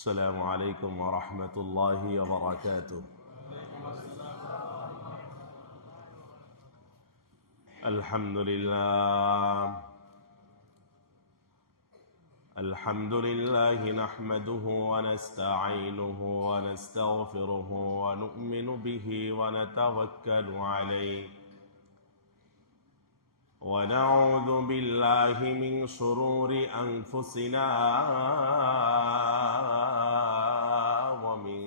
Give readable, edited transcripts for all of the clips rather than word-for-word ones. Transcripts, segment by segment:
السلام عليكم ورحمة الله وبركاته. الحمد لله نحمده ونستعينه ونستغفره ونؤمن به ونتوكل عليه ونعوذ بالله من شرور أنفسنا ومن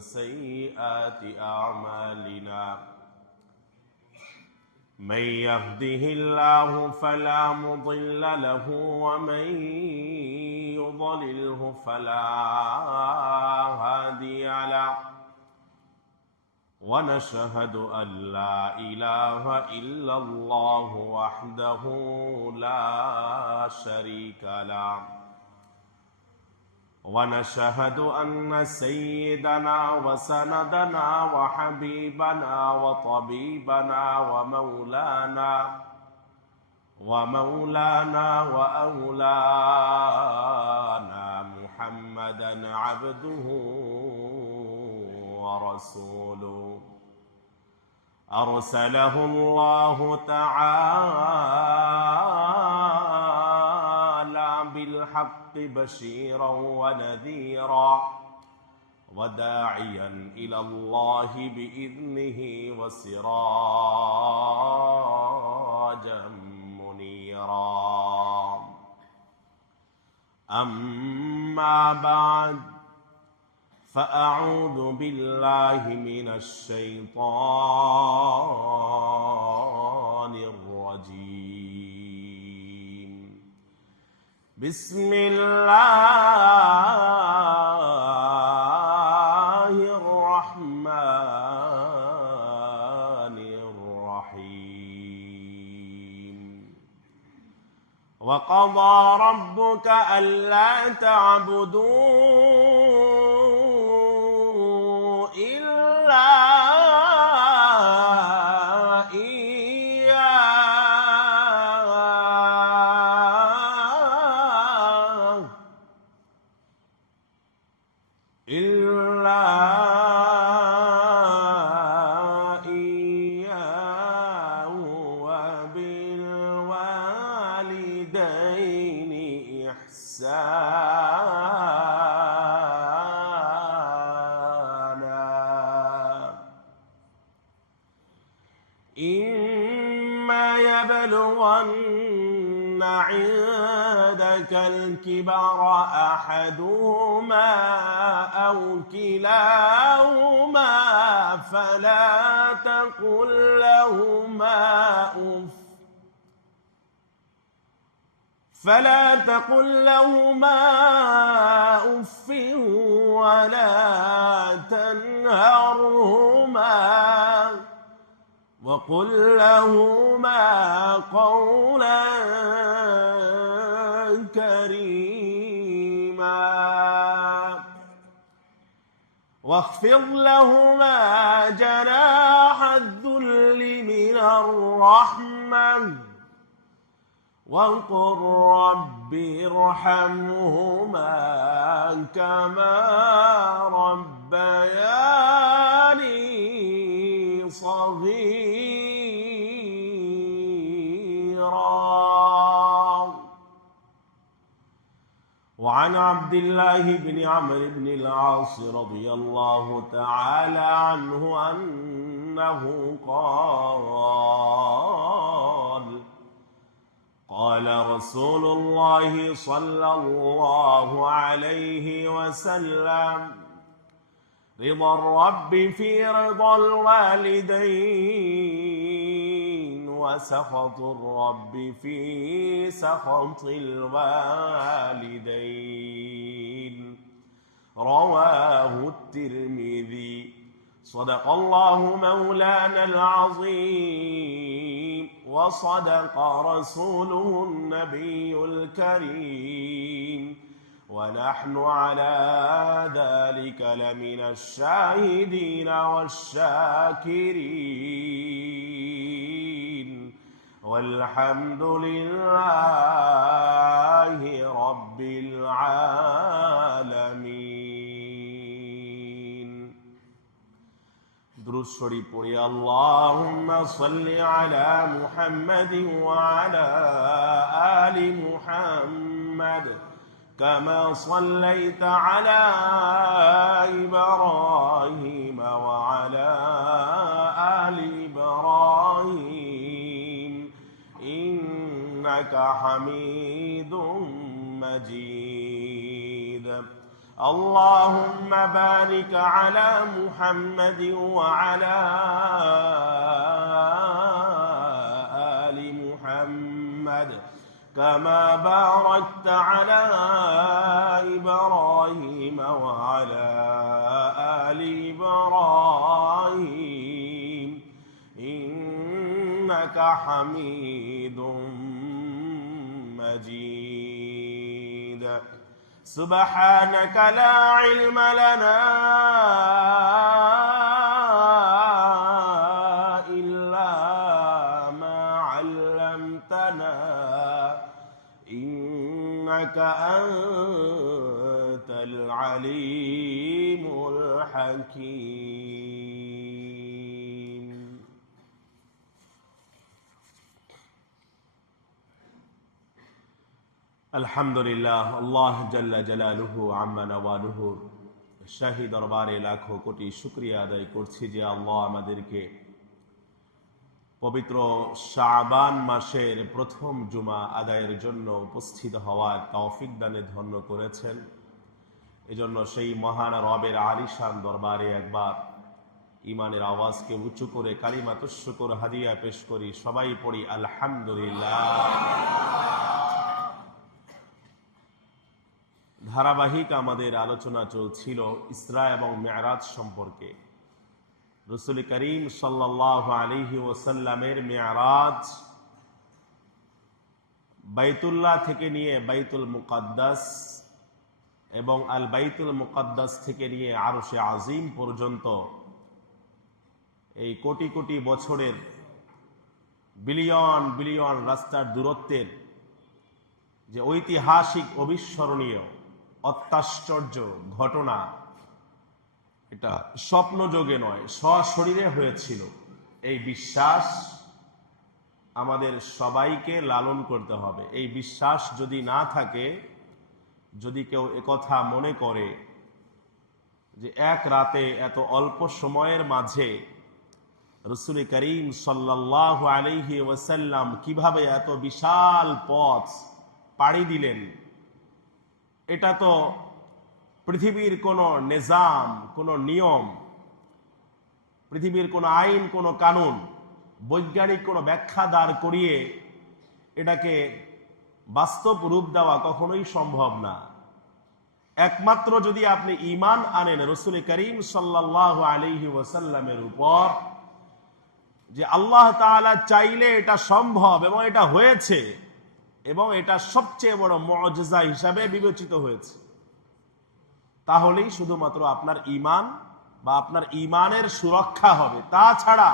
سيئات أعمالنا. من يهده الله فلا مضل له ومن يضلله فلا هادي له، ونشهد أن لا إله إلا الله وحده لا شريك له، ونشهد أن سيدنا وسندنا وحبيبنا وطبيبنا ومولانا وأولانا محمدا عبده ورسوله، أرسله الله تعالى بالحق بشيرا ونذيرا وداعيا إلى الله بإذنه وسراجا منيرا. أما بعد، فأعوذ بالله من الشيطان الرجيم. بسم الله الرحمن الرحيم. وقضى ربك ألا تعبدوا إلا إياه وبالوالدين إحسانا. إما يبلغن عندك الكبر أحدهما أو كلاهما فلا تقل لهما أف ولا تنهرهما وقل لهما قولا كريما واخفض لهما جناح الذل من الرحمة وقل رب ارحمهما كما ربياني صغيرا. وعن عبد الله بن عمرو بن العاص رضي الله تعالى عنه أنه قال رسول الله صلى الله عليه وسلم: رضا الرب في رضا الوالدين وسخط الرب في سخط الوالدين. رواه الترمذي. صدق الله مولانا العظيم وصدق رسوله النبي الكريم، ونحن على ذلك لمن الشاهدين والشاكرين، والحمد لله رب العالمين. দুরূদ শরীফ পড়ি। আল্লাহুম্মা সাল্লি আলা মুহাম্মাদিন ওয়া আলা আলি মুহাম্মাদ কামা সাল্লাইতা আলা ইব্রাহিম ওয়া আলা আলি ইব্রাহিম ইন্নাকা হামিদুম মাজিদ। اللهم بارك على محمد وعلى آل محمد كما باركت على إبراهيم وعلى آل إبراهيم إنك حميد مجيد। سبحانك لا علم لنا إلا ما علمتنا إنك أنت العليم الحكيم। আলহামদুলিল্লাহ, আল্লাহ জাল্লা জালালুহু আম্মা নওয়ালুহু শাহী দরবারে লাখো কোটি শুকরিয়া আদায় করছি যে আল্লাহ আমাদেরকে পবিত্র শাবান মাসের প্রথম জুমা আদায়ের জন্য উপস্থিত হওয়ার তৌফিক দানে ধন্য করেছেন। এজন্য সেই মহান রবের আলিশান দরবারে একবার ইমানের আওয়াজকে উঁচু করে কালিমাতুশ শুকর হাদিয়া পেশ করি। সবাই পড়ি আলহামদুলিল্লাহ। ধারাবাহিক আমাদের আলোচনা চলছিল ইসরা এবং মেরাজ সম্পর্কে। রাসূল করিম সাল্লাল্লাহু আলাইহি ওয়াসাল্লামের মেরাজ বাইতুল্লাহ থেকে নিয়ে বাইতুল মুকাদ্দাস এবং আল বাইতুল মুকাদ্দাস থেকে নিয়ে আরশে আজিম পর্যন্ত এই কোটি কোটি বছরের বিলিয়ন বিলিয়ন রাস্তার দূরত্বের যে ঐতিহাসিক অবিস্মরণীয় অত্যাশ্চর্য ঘটনা, এটা স্বপ্নযোগে নয়, সশরীরে হয়েছিল। এই বিশ্বাস আমাদের সবাইকে লালন করতে হবে। এই বিশ্বাস যদি না থাকে, যদি কেউ একথা মনে করে যে এক রাতে এত অল্প সময়ের মাঝে রাসূল করিম সাল্লাল্লাহু আলাইহি ওয়াসাল্লাম কিভাবে এত বিশাল পথ পাড়ি দিলেন, এটা তো পৃথিবীর কোনো নিজাম, কোনো নিয়ম, পৃথিবীর কোনো আইন, কোনো কানুন, বৈজ্ঞানিক কোনো ব্যাখ্যা দাঁড় করিয়ে এটাকে বাস্তব রূপ দেওয়া কখনোই সম্ভব না। একমাত্র যদি আপনি ঈমান আনেন রাসূল করিম সাল্লাল্লাহু আলাইহি ওয়াসাল্লামের উপর, যে আল্লাহ তাআলা চাইলে এটা সম্ভব এবং এটা হয়েছে এবং এটা সবচেয়ে বড় মুআজিজা হিসাবে বিবেচিত হয়েছে, তাহলেই শুধুমাত্র আপনার ঈমান বা আপনার ঈমানের সুরক্ষা হবে। তাছাড়া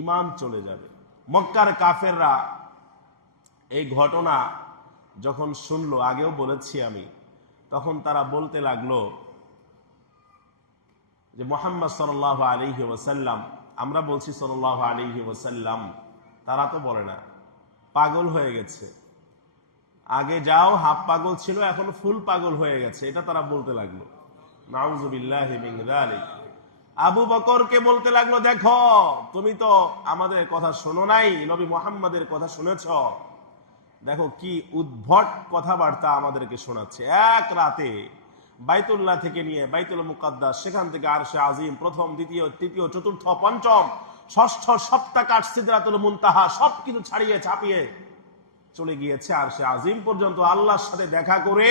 ঈমান চলে যাবে। মক্কার কাফেররা এই ঘটনা যখন শুনলো, আগেও বলেছি আমি, তখন তারা বলতে লাগলো যে মুহাম্মদ সাল্লাল্লাহু আলাইহি ওয়াসাল্লাম, আমরা বলছি সাল্লাল্লাহু আলাইহি ওয়াসাল্লাম, তারা তো বলে না, পাগল হয়ে গেছে। আগে যাও হাফ পাগল ছিল, এখন ফুল পাগল হয়ে গেছে, এটা তারা বলতে লাগলো। নাউযুবিল্লাহি মিন যালিক। আবু বকরকে বলতে লাগলো, দেখো তুমি তো আমাদের কথা শোনো নাই, নবী মুহাম্মাদের কথা শুনেছ, দেখো কি উদ্ভট কথাবার্তা আমাদেরকে শোনাচ্ছে। এক রাতে বাইতুল্লাহ থেকে নিয়ে বাইতুল মুকাদ্দাস, সেখান থেকে আরশে আজিম, প্রথম দ্বিতীয় তৃতীয় চতুর্থ পঞ্চম ষষ্ঠ সপ্তাকাশ সিদরাতুল মুনতাহা সবকিছু ছাড়িয়ে ছাপিয়ে চলে গিয়েছে আরশে আজিম পর্যন্ত। আল্লাহর সাথে দেখা করে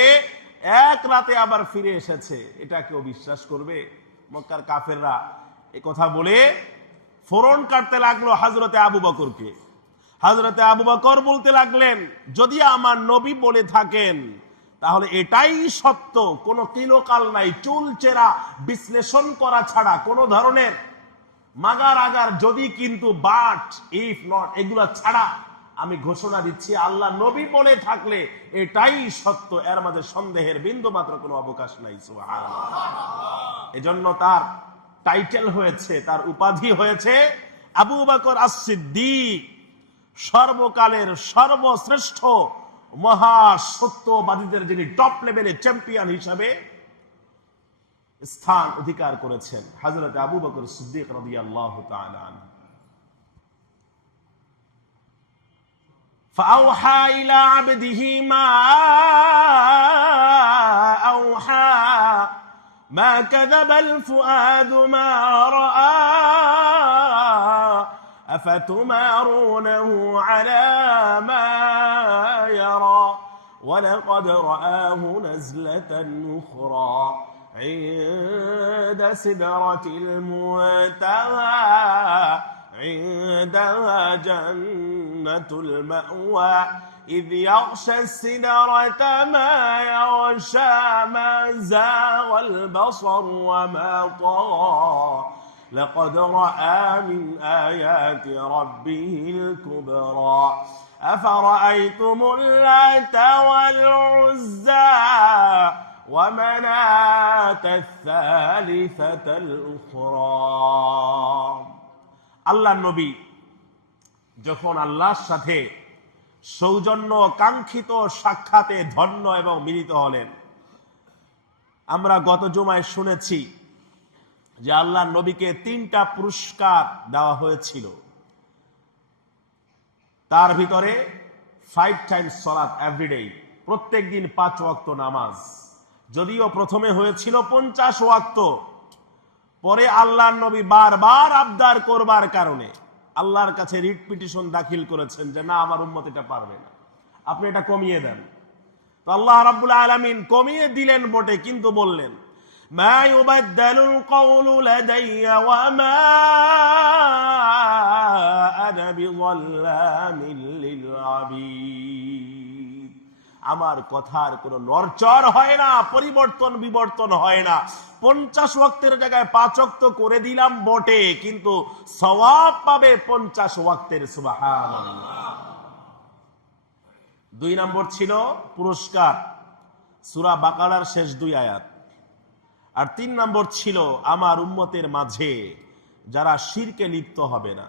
এক রাতে আবার ফিরে এসেছে। এটা কেউ বিশ্বাস করবে? মক্কার কাফেররা এই কথা বলে ফোরন কাটতে লাগলো হযরতে আবু বকরকে। হযরতে আবু বকর বলতে লাগলেন, যদি আমার নবী বলে থাকেন তাহলে এটাই সত্য, কোনো কিলোকাল নাই, চুলচেরা বিশ্লেষণ করা ছাড়া, কোনো ধরনের মাগার আগার যদি কিন্তু বাট ইফ নট এগুলা ছাড়া আমি ঘোষণা দিচ্ছি, আল্লাহ নবী বলে থাকলে এটাই সত্য, এর মাঝে সন্দেহের বিন্দু মাত্র কোনো অবকাশ নাই। সুবহানাল্লাহ। এজন্য তার টাইটেল হয়েছে, তার উপাধি হয়েছে আবু বকর আস-সিদ্দিক, সর্বকালের সর্বশ্রেষ্ঠ মহা সত্যবাদীদের যিনি টপ লেভেলে চ্যাম্পিয়ন হিসাবে স্থান অধিকার করেছেন, হযরত আবু বকর সিদ্দিক রাদিয়াল্লাহু তাআলা আনহু। فأوحى إلى عبده ما أوحى ما كذب الفؤاد ما رأى أفتمارونه على ما يرى ولقد رآه نزلة أخرى عند سدرة المنتهى عندها جنة المأوى إذ يغشى السدرة ما يغشى ما زاغ البصر وما طغى لقد رأى من آيات ربه الكبرى أفرأيتم اللات والعزى ومناة الثالثة الأخرى। আল্লাহ নবী যখন আল্লাহর সাথে সৌজন্য কাঙ্ক্ষিত সাক্ষাতে ধন্য এবং মিলিত হলেন, আমরা গত জুমায় শুনেছি যে আল্লাহ নবীকে 3টা পুরস্কার দেওয়া হয়েছিল। তার ভিতরে 5 টাইমস সালাত এভরিডে, প্রত্যেক দিন 5 ওয়াক্ত নামাজ। যদিও প্রথমে হয়েছিল 50 ওয়াক্ত, পরে আল্লাহর নবী বারবার আবদার করবার কারণে আল্লাহর কাছে রিট পিটিশন দাখিল করেছেন যে না, আমার উম্মত এটা পারবে না, আপনি এটা কমিয়ে দেন। তো আল্লাহ রাব্বুল আলামিন কমিয়ে দিলেন বটে, কিন্তু বললেন মা ইউবাদদালুল কওলু লাদাইয়া ওয়া মা আনা বিযাল্লামিল লিল আবিদ। আমার কথার কোনো নড়চড় হয় না, পরিবর্তন বিবর্তন হয় না। 50 ওয়াক্তের জায়গায় 5 ওয়াক্ত করে দিলাম বটে, কিন্তু সওয়াব পাবে 50 ওয়াক্তের। সুবহানাল্লাহ। 2 নম্বর ছিল পুরস্কার, সূরা বাকারার শেষ 2 আয়াত। আর 3 নম্বর ছিল আমার উম্মতের মাঝে যারা শিরকে লিপ্ত হবে না,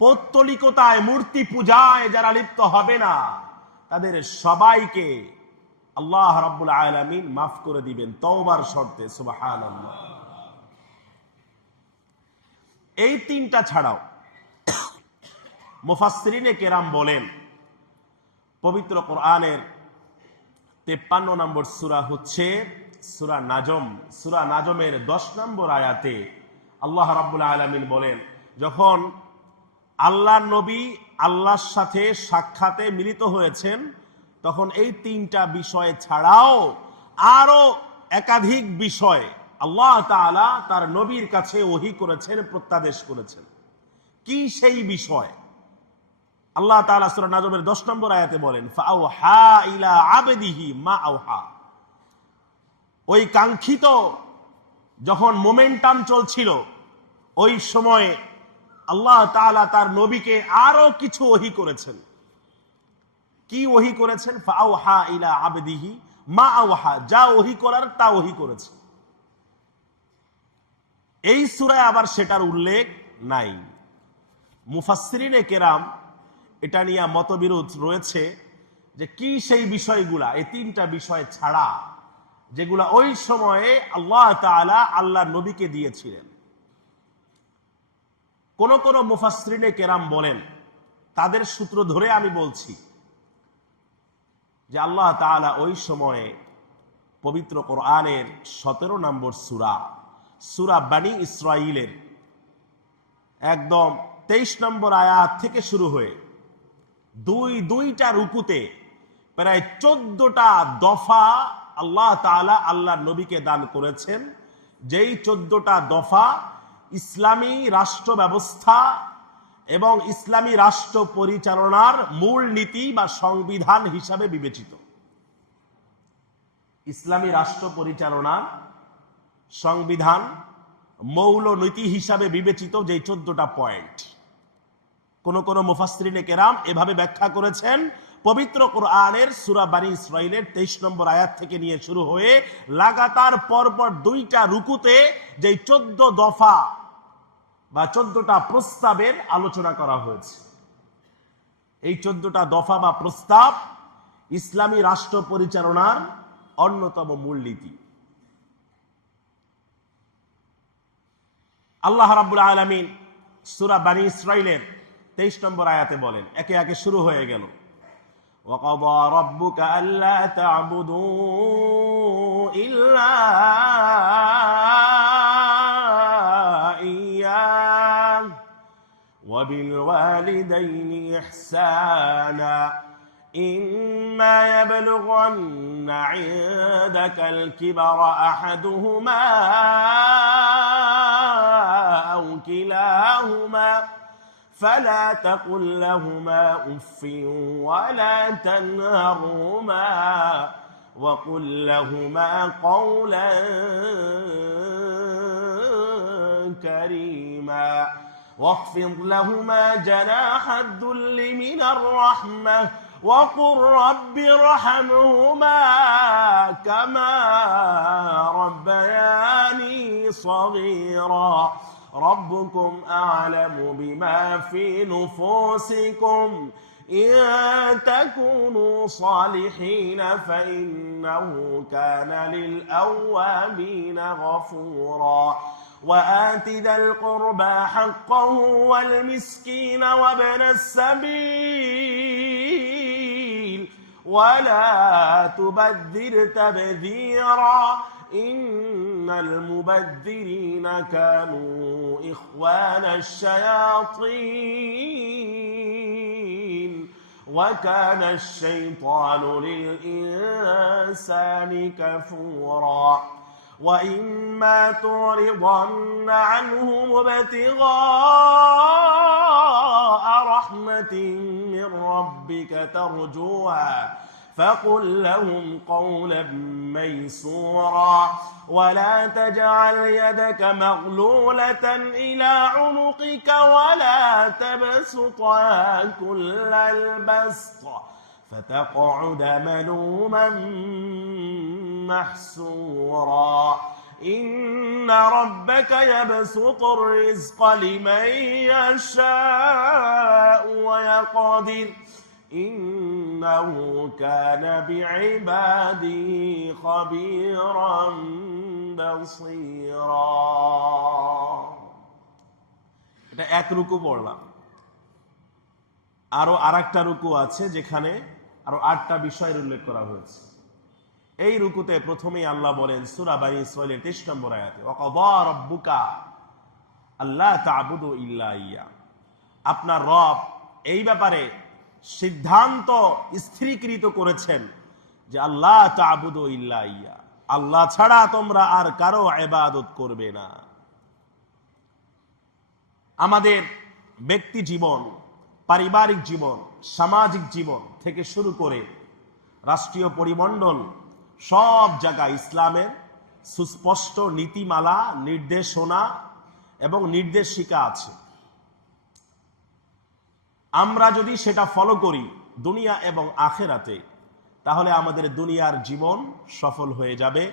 পৌত্তলিকতায় মূর্তি পূজায় যারা লিপ্ত হবে না, তাদের সবাইকে আল্লাহ রাব্বুল আলামিন মাফ করে দিবেন তওবার শর্তে। সুবহানাল্লাহ। এই 3টা ছাড়াও মুফাসসিরিনে কেরাম বলেন, পবিত্র কোরআনের 53 নম্বর সূরা হচ্ছে সূরা নাজম। সূরা নাজমের 10 নম্বর আয়াতে আল্লাহ রাব্বুল আলামিন বলেন, যখন আল্লাহর নবী আল্লাহর সাথে সাক্ষাতে মিলিত হয়েছেন, তখন এই 3টা বিষয় ছাড়াও আরো একাধিক বিষয় আল্লাহ তাআলা তার নবীর কাছে ওহী করেছেন, প্রত্যাদেশ করেছেন। কি সেই বিষয়? আল্লাহ তাআলা সূরা নাজমের 10 নম্বর আয়াতে বলেন, ফাআওহা ইলা আবদিহি মা আওহা। ওই কাঙ্ক্ষিত যখন মোমেন্টাম চলছিল, ওই সময়ে আল্লাহ তাআলা তার নবীকে আরো কিছু ওহী করেছেন। কি ওহী করেছেন? ফাআওহা ইলা আবদিহি মা আওহা, যা ওহী করার তা ওহী করেছে। এই সূরায় আবার সেটার উল্লেখ নাই। মুফাসসিরিনে কেরাম এটা নিয়ে মতবিরোধ রয়েছে যে কি সেই বিষয়গুলা, এই 3টা বিষয় ছাড়া যেগুলা ওই সময়ে আল্লাহ তাআলা আল্লাহর নবীকে দিয়েছিলেন। কোন কোন মুফাসসিরিনে কেরাম বলেন, তাদের সূত্র ধরে আমি বলছি যে আল্লাহ তাআলা ওই সময়ে পবিত্র কোরআনের 17 নম্বর সূরা, সূরা বনী ইসরাঈলের একদম 23 নম্বর আয়াত থেকে শুরু হয়ে দুইটা রুকুতে প্রায় 14টা দফা আল্লাহ তাআলা আল্লাহর নবীকে দান করেছেন, যেই 14টা দফা ইসলামী রাষ্ট্র ব্যবস্থা এবং ইসলামী রাষ্ট্র পরিচালনার মূল নীতি বা সংবিধান হিসাবে বিবেচিত। ইসলামী রাষ্ট্র পরিচালনার সংবিধান মৌল নীতি হিসাবে বিবেচিত যে 14টা পয়েন্ট। কোন কোন মুফাসসিরিনে কেরাম এভাবে ব্যাখ্যা করেছেন, পবিত্র কোরআনের সূরা বনী ইসরাঈলের 23 নম্বর আয়াত থেকে নিয়ে শুরু হয়ে লাগাতার পরপর 2টা রুকুতে যে 14 দফা বা 14টা প্রস্তাবের আলোচনা করা হয়েছে। এই 14টা দফা বা প্রস্তাব ইসলামী রাষ্ট্র পরিচালনার অন্যতম মূলনীতি। আল্লাহ রাব্বুল আলামিন সূরা বনী ইসরাঈলের 23 নম্বর আয়াতে বলেন, একে একে শুরু হয়ে গেল, وَقَضَى رَبُّكَ أَلَّا تَعْبُدُوا إِلَّا إِيَّاهُ وَبِالْوَالِدَيْنِ إِحْسَانًا إِمَّا يَبْلُغَنَّ عِندَكَ الْكِبَرَ أَحَدُهُمَا أَوْ كِلَاهُمَا فلا تقل لهما أف ولا تنهرهما وقل لهما قولا كريما واخفض لهما جناح الذل من الرحمة وقل رب ارحمهما كما ربياني صغيرا ربكم أعلم بما في نفوسكم إن تكونوا صالحين فإنه كان للأوابين غفورا وآت ذا القربى حقه والمسكين وابن السبيل ولا تبذر تبذيرا إن المبذرين كانوا إخوان الشياطين وكان الشيطان للإنسان كفورا وإما تعرضن عنهم ابتغاء رحمة من ربك ترجوها فقل لهم قولا ميسورا ولا تجعل يدك مغلولة إلى عنقك ولا تبسطها كل البسط فتقعد ملوما محسورا إن ربك يبسط الرزق لمن يشاء ويقدر إنه كان بعباده خبيرا بصيرا এটা এক রুকু পড়লাম। আরো আরেকটা রুকু আছে যেখানে আরো 8টা বিষয়ের উল্লেখ করা হয়েছে। এই রুকুতে প্রথমেই আল্লাহ বলেন সূরা বনী ইসরাঈলের 23 নম্বর আয়াতে, ওয়াকাদা রাব্বুকা আল্লা তা'বুদু ইল্লা ইয়া, আপনার রব এই ব্যাপারে সিদ্ধান্ত স্থিরীকৃত করেছেন যে আল্লাহ তা'বুদু ইল্লা ইয়া, আল্লাহ ছাড়া তোমরা আর কারো ইবাদত করবে না। আমাদের ব্যক্তি জীবন, পারিবারিক জীবন, সামাজিক জীবন থেকে শুরু করে রাষ্ট্রীয় পরিমণ্ডল সব জায়গায় ইসলামের সুস্পষ্ট নীতিমালা, নির্দেশনা এবং নির্দেশিকা আছে। আমরা যদি সেটা ফলো করি দুনিয়া এবং আখেরাতে, তাহলে আমাদের দুনিয়ার জীবন সফল হয়ে যাবে,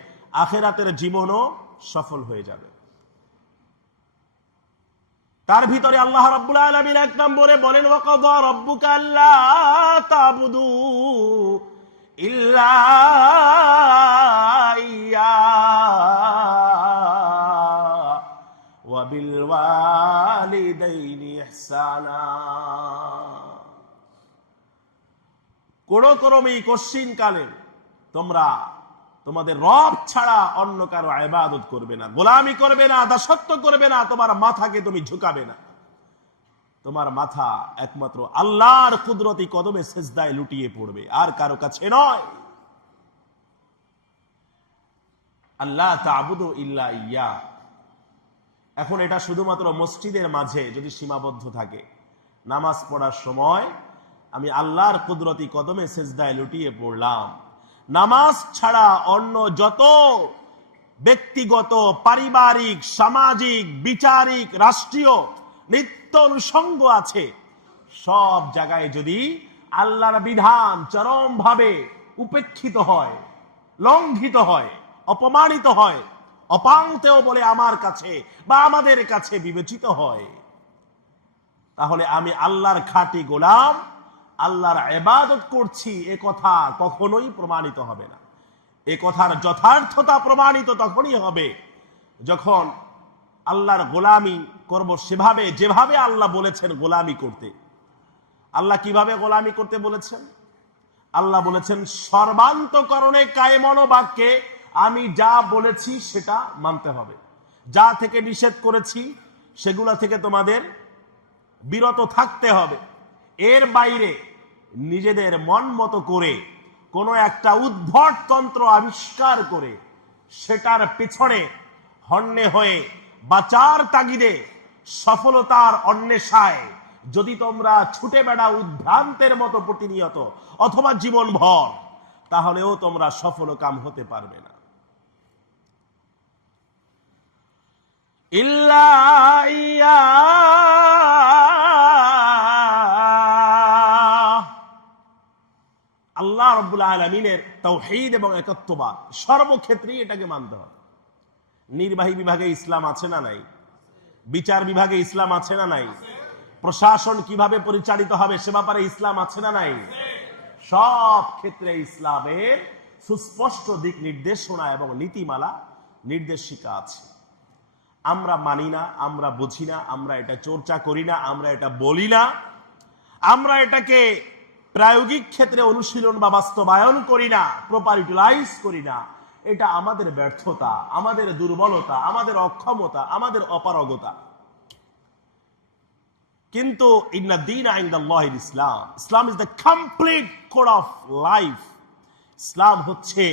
আখেরাতের জীবনও সফল হয়ে যাবে। তার ভিতরে আল্লাহ রাব্বুল আলামিন 1 নম্বরে বলেন, ওয়াকাদা রাব্বুকা আল্লা তা'বুদু ইল্লা ইয়া ওয়া বিল ওয়ালিদাইনি ইহসানা। কোন ক্রমেই কশ্চিন কালে তোমরা তোমাদের রব ছাড়া অন্য কারো ইবাদত করবে না, গোলামি করবে না, দাসত্ব করবে না, তোমার মাথাকে তুমি ঝুঁকাবে না। তোমার মাথা একমাত্র আল্লাহর কুদরতি কদমে সিজদায় লুটিয়ে পড়বে, আর কারো কাছে নয়। আল্লাহ তা'বুদু ইল্লা ইয়া। এখন এটা শুধুমাত্র মসজিদের মাঝে যদি সীমাবদ্ধ থাকে, নামাজ পড়ার সময় আমি আল্লাহর কুদরতি কদমে সিজদায় লুটিয়ে পড়লাম, নামাজ ছাড়া অন্য যত ব্যক্তিগত, পারিবারিক, সামাজিক, বিচারিক, রাষ্ট্রীয় নিত্য অনুষঙ্গ আছে, সব জায়গায় যদি আল্লাহর বিধান চরমভাবে উপেক্ষিত হয়, লঙ্ঘিত হয়, অপমানিত হয়, অপাংতেও বলে আমার কাছে বা আমাদের কাছে বিবেচিত হয়, তাহলে আমি আল্লাহর খাঁটি গোলাম, আল্লাহর ইবাদত করছি এ কথা কখনোই প্রমাণিত হবে না। এ কথার যথার্থতা প্রমাণিত তখনই হবে যখন আল্লাহর গোলামি করব সেভাবে যেভাবে আল্লাহ বলেছেন গোলামি করতে। আল্লাহ কিভাবে গোলামি করতে বলেছেন? আল্লাহ বলেছেন সর্বান্তকরণে কায়েমন বাক্যে আমি যা বলেছি সেটা মানতে হবে, যা থেকে নিষেধ করেছি সেগুলা থেকে তোমাদের বিরত থাকতে হবে। এর বাইরে নিজেদের মন মতো করে কোনো একটা উদ্ভট তন্ত্র আবিষ্কার করে সেটার পেছনে হন্যে হয়ে বাঁচার তাগিদে সফলতার অন্বেষায় যদি তোমরা ছুটে বেড়াও উদ্ভ্রান্তের মতো প্রতিনিয়ত অথবা জীবনভর, তাহলেও তোমরা সফল কাম হতে পারবে না। ইল্লা ইয়া আল্লাহ রাব্বুল আলামিনের তাওহীদ এবং একত্ববাদ সর্বক্ষেত্রেই এটাকে মানতে হবে। নির্বাহী বিভাগে ইসলাম আছে না নাই? বিচার বিভাগে ইসলাম আছে না নাই? প্রশাসন কিভাবে পরিচালিত হবে সে ব্যাপারে ইসলাম আছে না নাই? সব ক্ষেত্রে ইসলামের সুস্পষ্ট দিক নির্দেশনা এবং নীতিমালা নির্দেশিকা আছে। আমরা মানি না, আমরা বুঝি না, আমরা এটা চর্চা করি না, আমরা এটা বলি না, আমরা এটাকে প্রায়োগিক ক্ষেত্রে অনুশীলন বা বাস্তবায়ন করি না, প্রপার ইউটিলাইজ করি না। এটা আমাদের ব্যর্থতা, আমাদের দুর্বলতা, আমাদের অক্ষমতা, আমাদের অপারগতা। কিন্তু ইন্না দীন ইনদাল্লাহিল ইসলাম, Islam is the complete code of life. ইসলাম হচ্ছে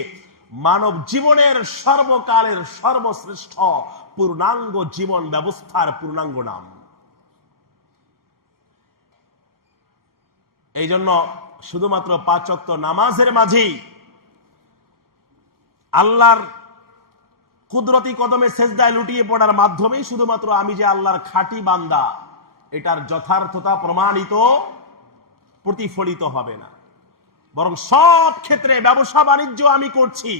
মানব জীবনের সর্বকালের সর্বশ্রেষ্ঠ পূর্ণাঙ্গ জীবন ব্যবস্থার পূর্ণাঙ্গ নাম। এই জন্য শুধুমাত্র 5 ওয়াক্ত নামাজের মাঝেই আল্লাহর কুদরতি কদমে সেজদায় লুটিয়ে পড়ার মাধ্যমেই শুধুমাত্র আমি যে আল্লাহর খাঁটি বান্দা এটার যথার্থতা প্রমাণিত প্রতিফলিত হবে না, বরং সব ক্ষেত্রে ব্যবসা বাণিজ্য আমি করছি,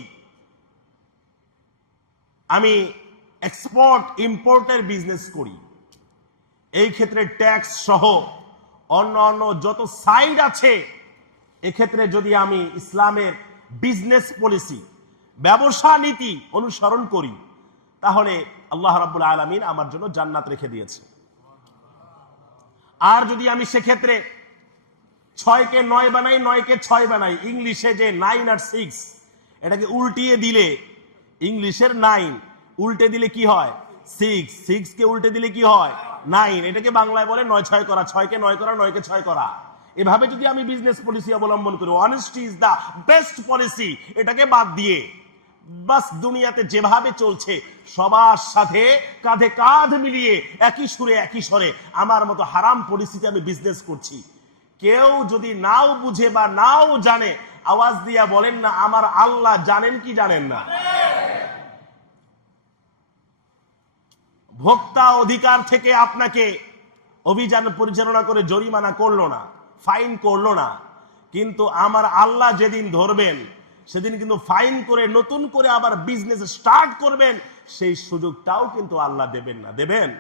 আমি এক্সপোর্ট ইম্পোর্টের বিজনেস করি, এই ক্ষেত্রে ট্যাক্স সহ অন্য যত সাইড আছে এক্ষেত্রে যদি আমি ইসলামের বিজনেস পলিসি ব্যবসা নীতি অনুসরণ করি তাহলে আল্লাহ রাব্বুল আলামিন আমার জন্য জান্নাত রেখে দিয়েছে। আর যদি আমি সেক্ষেত্রে 6 কে 9 বানাই, 9 কে 6 বানাই, ইংলিশে যে 9 আর 6 এটাকে উল্টিয়ে দিলে ইংলিশের 9 উল্টে দিলে কি হয় 6, 6 কে উল্টে দিলে কি হয় 9, এটাকে বাংলায় বলে 9 6 করা, 6 কে 9 করা, 9 কে 6 করা। এভাবে যদি আমি বিজনেস পলিসি অবলম্বন করি, honesty is the best policy, এটাকে বাদ দিয়ে বাস দুনিয়াতে যেভাবে চলছে সবার সাথে কাঁধে কাঁধ মিলিয়ে একই সুরে একই স্বরে আমার মতো হারাম পলিসিতে আমি বিজনেস করছি, কেউ যদি নাও বুঝে বা নাও জানে আওয়াজ দিয়া বলেন না আমার আল্লাহ জানেন কি জানেন না? ভোক্তা অধিকার থেকে আপনাকে অভিযান পরিচালনা করে জরিমানা করলো না, ফাইন করলো না, কিন্তু আমার আল্লাহ যেদিন ধরবেন সেদিন কিন্তু ফাইন করে নতুন করে আবার বিজনেস স্টার্ট করবেন, সেই সুযোগটাও কিন্তু আল্লাহ দেবেন না। দেবেন?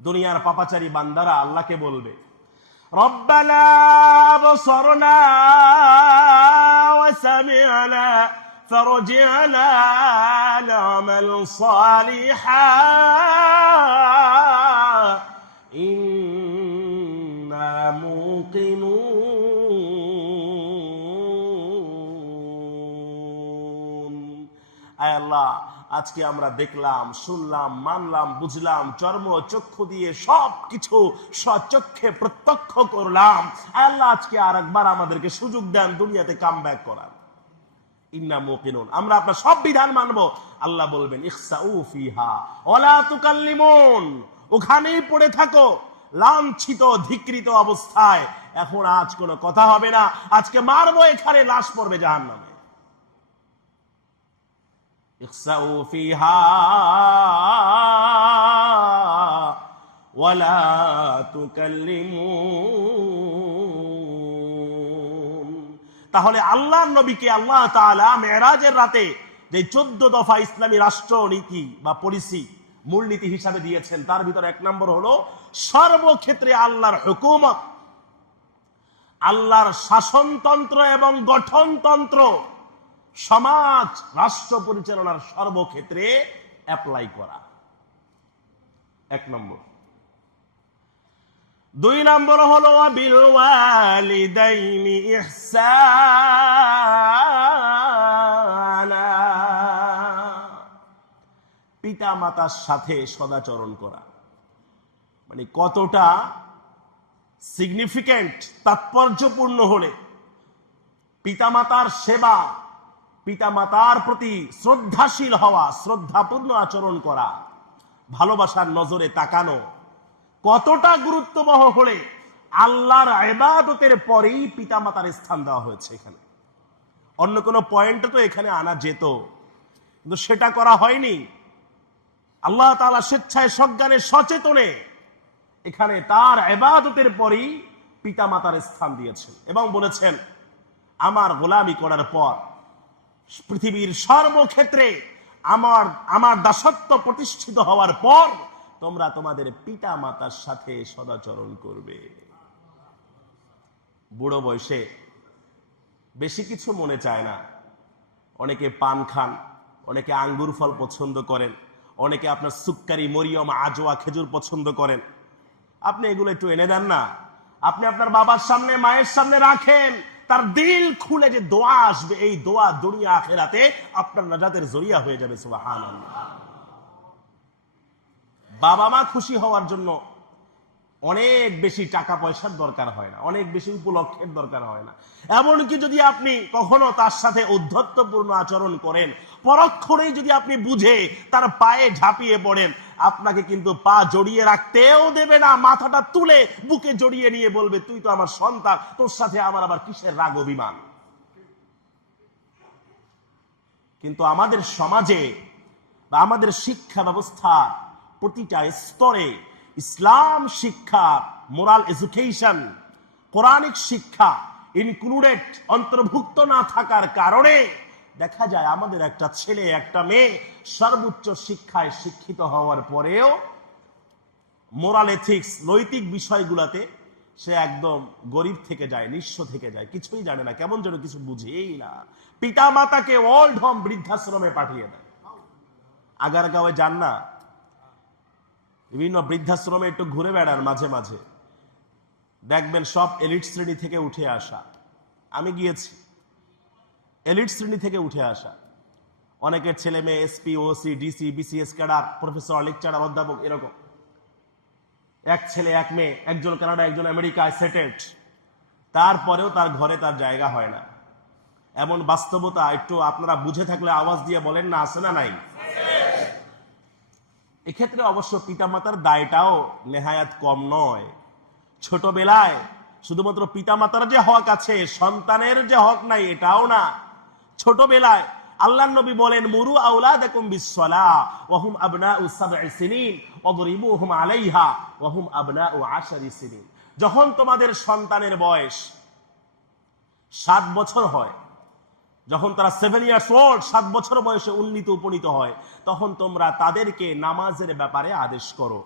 দুনিয়ার পাপাচারী বান্দারা আল্লাহকে বলবে রব্বানা আবসারনা ওয়া সামি'না ফারজি'না না'মাল সালিহান ইন্না মুকিনুন। আয় আল্লাহ, আজকে আমরা দেখলাম, শুনলাম, মানলাম, বুঝলাম, চর্ম চক্ষু দিয়ে সবকিছু স্বচক্ষে প্রত্যক্ষ করলাম। আল্লাহ আজকে আরেকবার আমাদেরকে সুযোগ দেন দুনিয়াতে কামব্যাক করার। ইন্না মুকিনুন, আমরা আপনার সব বিধান মানবো। আল্লাহ বলবেন ইখসাউ ফিহা ওয়ালা তুকাল্লিমুন, ওখানেই পড়ে থাকো লাঞ্ছিত ধিক্কৃত অবস্থায়। এখন আজ কোনো কথা হবে না, আজকে মারবো, এখানে লাশ পড়বে জাহান্নামে। ইখসাউ ফিহা ওয়ালা তুকাল্লিমুন, তাহলে আল্লাহর নবীকে আল্লাহ তাআলা মেরাজের রাতে যে 14 দফা ইসলামী রাষ্ট্রনীতি বা পলিসি মূলনীতি হিসাবে দিয়েছেন, তার ভিতরে 1 নম্বর হলো সর্বক্ষেত্রে আল্লাহর হুকুমত, আল্লাহর শাসনতন্ত্র এবং গঠনতন্ত্র সমাজ রাষ্ট্র পরিচালনার সর্বক্ষেত্রে অ্যাপ্লাই করা, 1 নম্বর। 2 নম্বর হলো বিল ওয়ালিদাইনি ইহসানা, পিতা মাতার সাথে সদাচরণ করা। মানে কতটা সিগনিফিক্যান্ট, তাৎপর্যপূর্ণ হলে পিতামাতার সেবা, পিতামাতার প্রতি শ্রদ্ধাশীল হওয়া, শ্রদ্ধাপূর্ণ আচরণ করা, ভালোবাসার নজরে তাকানো কতটা গুরুত্ববহ হলে আল্লাহর ইবাদতের পরেই পিতামাতার স্থান দেওয়া হয়েছে এখানে। অন্য কোনো পয়েন্ট তো এখানে আনা যেত, কিন্তু সেটা করা হয়নি। আল্লাহ তাআলা স্বেচ্ছায় সজ্ঞানে সচেতনে এখানে তার ইবাদতের পরেই পিতামাতার স্থান দিয়েছেন এবং বলেছেন, আমার গোলামি করার পর পৃথিবীর সর্বক্ষেত্রে আমার দাসত্ব প্রতিষ্ঠিত হওয়ার পর তোমরা তোমাদের পিতা মাতার সাথে সদাচরণ করবে। বুড়ো বয়সে বেশি কিছু মনে চায় না, অনেকে পান খান, অনেকে আঙ্গুর ফল পছন্দ করেন, অনেকে আপনার সুক্কারি, মরিয়ম, আজওয়া, খেজুর পছন্দ করেন। আপনি এগুলো একটু এনে দেন না, আপনি আপনার বাবার সামনে, মায়ের সামনে রাখেন, তার দিল খুলে যে দোয়া আসবে, এই দোয়া দুনিয়া আখিরাতে আপনার নাজাতের জরিয়া হয়ে যাবে। সুবহানাল্লাহ। বাবা মা খুশি হওয়ার জন্য অনেক বেশি টাকা পয়সার দরকার হয় না, অনেক বেশি উপলক্ষের দরকার হয় না। এমনকি যদি আপনি কখনো তার সাথে ঔদ্ধত্যপূর্ণ আচরণ করেন, পরক্ষণেই যদি আপনি বুঝে তার পায়ে ঝাঁপিয়ে পড়েন, আপনাকে কিন্তু পা জড়িয়ে রাখতেও দেবে না, মাথাটা তুলে বুকে জড়িয়ে নিয়ে বলবে, তুই তো আমার সন্তান, তোর সাথে আমার আবার কিসের রাগ অভিমান। কিন্তু আমাদের সমাজে বা আমাদের শিক্ষা ব্যবস্থা প্রতিটা স্তরে ইসলাম শিক্ষা, মোরাল এডুকেশন, কোরআনিক শিক্ষা ইনক্লুডেড, অন্তর্ভুক্ত না থাকার কারণে দেখা যায় আমাদের একটা ছেলে, একটা মেয়ে সর্বোচ্চ শিক্ষায় শিক্ষিত হওয়ার পরেও মোরাল এথিক্স, নৈতিক বিষয়গুলোতে সে একদম গরিব থেকে যায়, নিঃস্ব থেকে যায়, কিছুই জানে না, কেমন যেন কিছু বুঝেই না। পিতা মাতাকে ওল্ড হোম, বৃদ্ধাশ্রমে পাঠিয়ে দেয়। আগারগাঁওয়ে যান না, বিভিন্ন বৃদ্ধাশ্রমে একটু ঘুরে বেড়ান, মাঝে মাঝে দেখবেন সব এলিট শ্রেণী থেকে উঠে আসা। আমি গিয়েছি, এলিট শ্রেণী থেকে উঠে আসা অনেকের ছেলে মেয়ে SP, OC, DC, BCS cadre, professor, lecturer, অধ্যাপক, এরকম। এক ছেলে এক মেয়ে, একজন কানাডা, একজন আমেরিকায় সেটেলড, তারপরেও তার ঘরে তার জায়গা হয় না। এমন বাস্তবতা একটু আপনারা বুঝে থাকলে আওয়াজ দিয়ে বলেন না, আছে না নাই? এক্ষেত্রে অবশ্য পিতামাতার দায়টাও নেহায়াত কম নয়। ছোটবেলায় শুধুমাত্র পিতামাতার যে হক আছে, সন্তানের যে হক নাই এটাও না। ছোটবেলায় আল্লাহর নবী বলেন, মুরু আওলাদাকুম বিসসালাহ ওয়া হুম আবনাউ 7 সিনিন ওয়াদরিবুহুম আলাইহা ওয়া হুম আবনাউ 10 সিনিন। যখন তোমাদের সন্তানের বয়স 7 বছর হয়, যখন তারা 7 ইয়ার্স ওল্ড, 7 বছর বয়সে উপনীত হয়, তখন তোমরা তাদেরকে নামাজের ব্যাপারে আদেশ করো।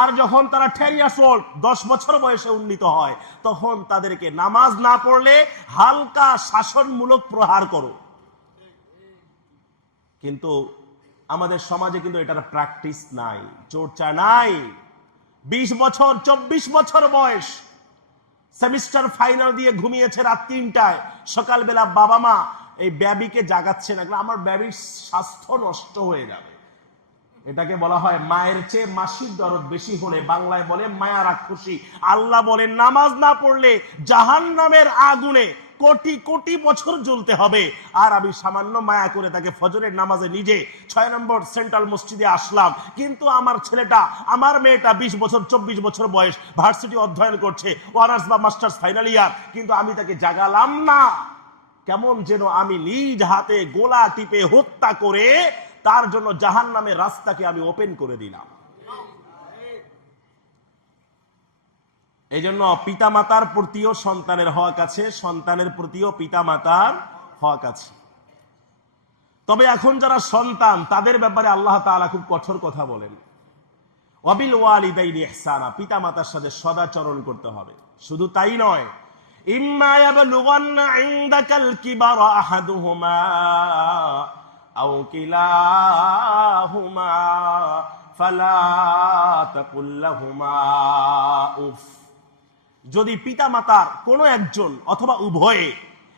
আর যখন তারা 10 ইয়ার্স ওল্ড, 10 বছর বয়সে উন্নীত হয়, তখন তাদেরকে নামাজ না পড়লে হালকা শাসনমূলক প্রহার করো। কিন্তু আমাদের সমাজে কিন্তু এটার প্র্যাকটিস নাই, চর্চা নাই। 20 বছর, 24 বছর বয়স, সেমিস্টার ফাইনাল দিয়ে ঘুমিয়েছে রাত 3টায়, সকালবেলা বাবা মা এই বেবিকে জাগাচ্ছে না, আমার বেবির স্বাস্থ্য নষ্ট হয়ে যাবে। এটাকে বলা হয় মায়ের চেয়ে মাসির দরদ বেশি হলে বাংলায় বলে মায়া রাক্ষসী। আল্লাহ বলেন, নামাজ না পড়লে জাহান্নামের আগুনে কোটি কোটি বছর জ্বলতে হবে। আর আমি সামান্য মায়া করে তাকে ফজরের নামাজে নিজে 6 নম্বর সেন্ট্রাল মসজিদে আসলাম, কিন্তু আমার ছেলেটা, আমার মেয়েটা 20 বছর 24 বছর বয়স, ভার্সিটি অধ্যয়ন করছে, অনার্স বা মাস্টার্স ফাইনাল ইয়ার, কিন্তু আমি তাকে জাগালাম না। কেমন যেন আমি নিজ হাতে গোলা টিপে হত্যা করে তার জন্য জাহান্নামের রাস্তাকে আমি ওপেন করে দিলাম। এই জন্য পিতা মাতার প্রতিও সন্তানের হক আছে, সন্তানের প্রতিও পিতা মাতার হক আছে। তবে এখন যারা সন্তান তাদের ব্যাপারে আল্লাহ তাআলা খুব কঠোর কথা বলেন, ওয়াবিল ওয়ালিদাইনি ইহসানা, পিতা মাতার সাথে সদাচরণ করতে হবে। শুধু তাই নয়, ইম্মা ইয়াবলুগান্না ইনদাকাল কিবারা আহাদুহুমা আও কিলাহুমা ফালা তাকুল লাহুমা উফ। যদি পিতা মাতার কোনো একজন অথবা উভয়ে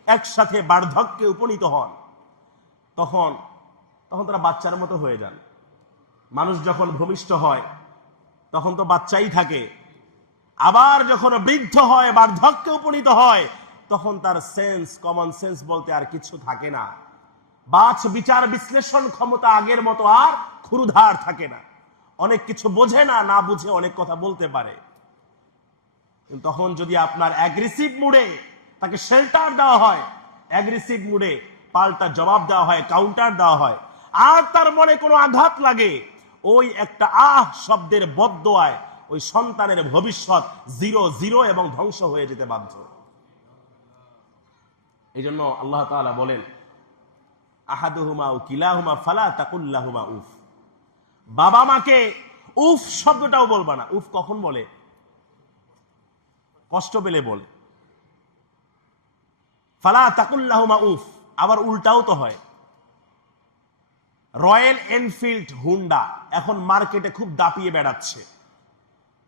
একসাথে বার্ধক্যে উপনীত হন, তখন তারা বাচ্চার মতো হয়ে যান। মানুষ যখন ভূমিষ্ঠ হয় তখন তো বাচ্চাই থাকে, আবার যখন বৃদ্ধ হয়, বার্ধক্যে উপনীত হয়, তখন তার কমন সেন্স বলতে আর কিছু থাকে না। বাছ বিচার বিশ্লেষণ ক্ষমতা আগের মতো আর ক্ষুরধার থাকে না, অনেক কিছু বোঝে না, না বুঝে অনেক কথা বলতে পারে। তখন যদি আপনার অ্যাগ্রেসিভ মুডে তাকে শেল্টার দেওয়া হয়, অ্যাগ্রেসিভ মুডে পাল্টা জবাব দেওয়া হয়, কাউন্টার দেওয়া হয়, আর তার মনে কোনো আঘাত লাগে, ওই একটা শব্দের বদদোয়ায় ওই সন্তানের ভবিষ্যৎ 0-0 এবং ধ্বংস হয়ে যেতে বাধ্য। এই জন্য আল্লাহ তাআলা বলেন, আহাদুহুমা ও কিলাহুমা ফালা তাকুল লাহুমা উফ। বাবা মাকে উফ শব্দটাও বলবা না। উফ কখন বলে? কষ্ট পেলে বলে। ফালা তাকুল লাহুমা উফ, আবার উল্টাও তো হয়। রয়্যাল এনফিল্ড হুন্ডা এখন মার্কেটে খুব দাপিয়ে বেড়াচ্ছে,